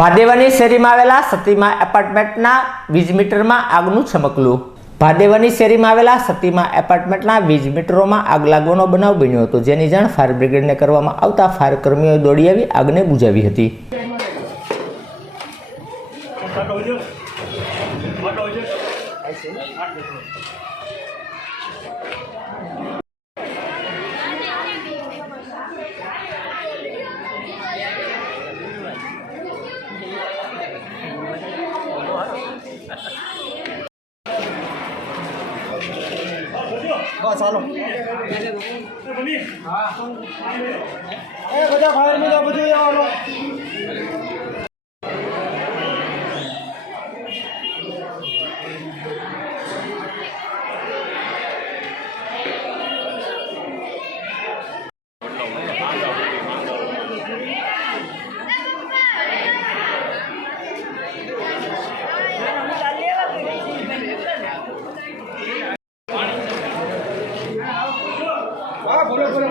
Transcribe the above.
ભાદેવાની શેરીમાં આવેલા સતીમા એપાર્ટમેન્ટના વીજ મીટરમાં આગનું ચમકલું ભાદેવાની શેરીમાં આવેલા સતીમા એપાર્ટમેન્ટના વીજ મીટરોમાં આગ લાગવાનો બનાવ બન્યો હતો, જેની જાણ ફાયર બ્રિગેડને કરવામાં આવતા ફાયર કર્મીઓએ દોડી આવી આગને બુજાવી હતી. બસ હાલો એ બધા ફાયર ਆ ਬੋਲੋ ਬੋਲੋ।